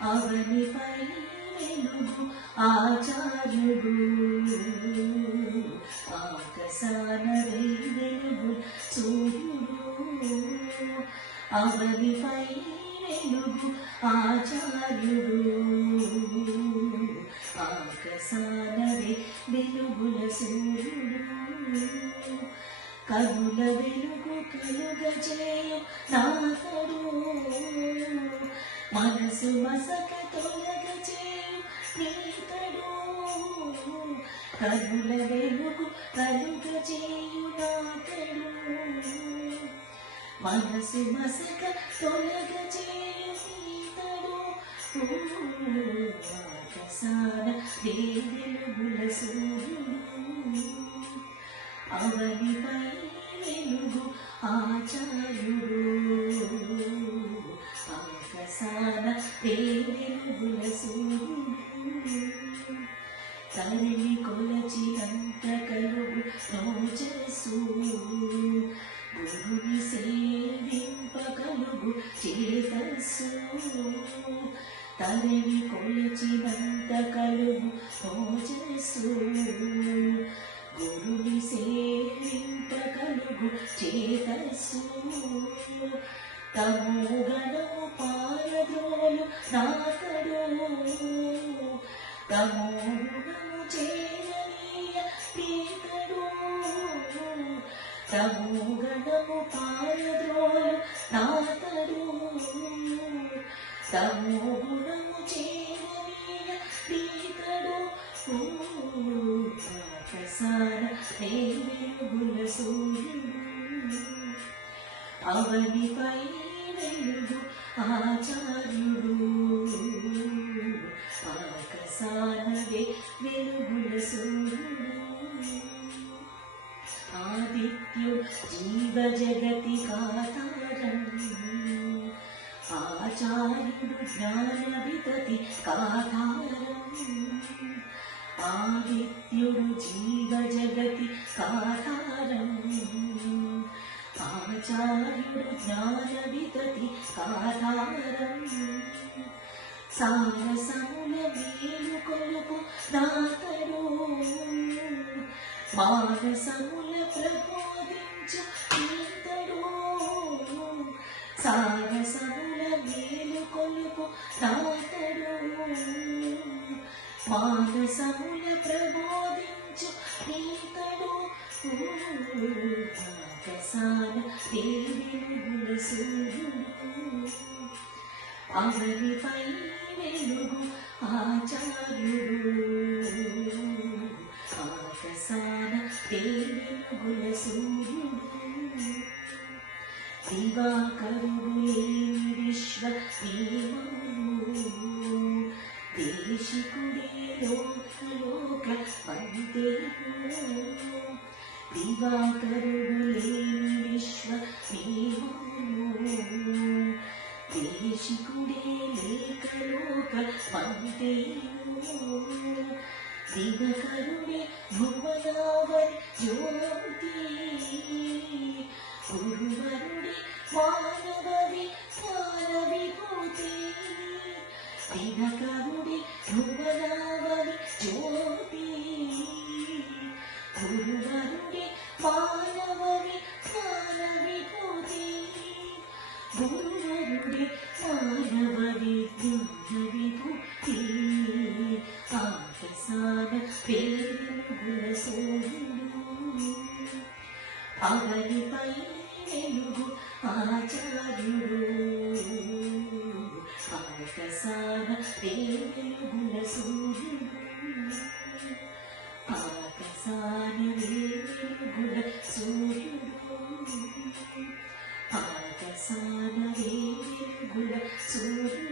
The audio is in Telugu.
అవనిపై వెలుగు ఆచార్యుడు ఆకాశాన వెలుగు సూర్యుడు అవనిపై వెలుగు ఆచార్యుడు ఆకాశాన వెలుగుల సూర్యుడు కనుల వెలుగు కలుగజేయు నాథడు మనసు మసక తొలగజేయు ప్రీతడు కనుల వెలుగు కలుగజేయు నాథడు మనసు మసక తొలగజేయు ప్రీతడు ఆకాశాన వెలుగుల సూర్యుడు అవనిపై వెలుగు ఆచార్యుడు ఆకాశాన వెలుగుల సూర్యుడు తరిమి కొలచినంత కలుగు రోజస్సు గురుని సేవింప కలుగు చేతస్సు తరిమి కొలచినంత కలుగు రోజస్సు గురుని సేవింప కలుగు చేతస్సు తమోగణము పారద్రోలు నాథడు తమోగుణము చేరనీయ ప్రీతడు తమోగణము పారద్రోలు నాథడు తమోగుణము చేరనీయ ప్రీతడు ఆకాశాన వెలుగుల సూర్యుడు అవనిపై వెలుగు ఆచార్యుడు ఆకాశాన వెలుగుల సూర్యుడు ఆదిత్యుడు జీవ జగతి కాతారం ఆచార్యుడు జ్ఞాన వితతి కాతారం ఆదిత్యుడు జీవ జగతి కాతారం ఆచార్యుడు జ్ఞాన వితతి కాతారం సారసముల మేలు కొలుపు నాథడు మానసముల ప్రబోధించు ఈతడు సారసముల మేలు కొలుపు నాథడు మానసముల ప్రబోధించు ఈతడు ఆకాశాన వెలుగుల సూర్యుడు అవనిపై వెలుగు ఆచార్యుడు ఆకాశాన వెలుగుల సూర్యుడు దివాకరుడు లేని విశ్వ దేశికుడే లోక పంతేను దివాకరుడు లేని విశ్వ దేశికుడే లేకలోక పంతేను దినకరుడే భువనావరి జ్యోతి గురువరుడే మానవవి జ్ఞాన విభూతి దినకరుడే భువనావరి జ్యోతి గురువరుడే మానవవి జ్ఞాన విభూతి గురువరుడే మానవవి జ్ఞాన విభూతి ఆకాశాన వెలుగుల సూర్యుడు అవనిపై వెలుగు ఆచార్యుడు ఆకాశాన వెలుగుల సూర్యుడు ఆకాశాన వెలుగుల సూర్యుడు ఆకాశాన వెలుగుల సూర్యుడు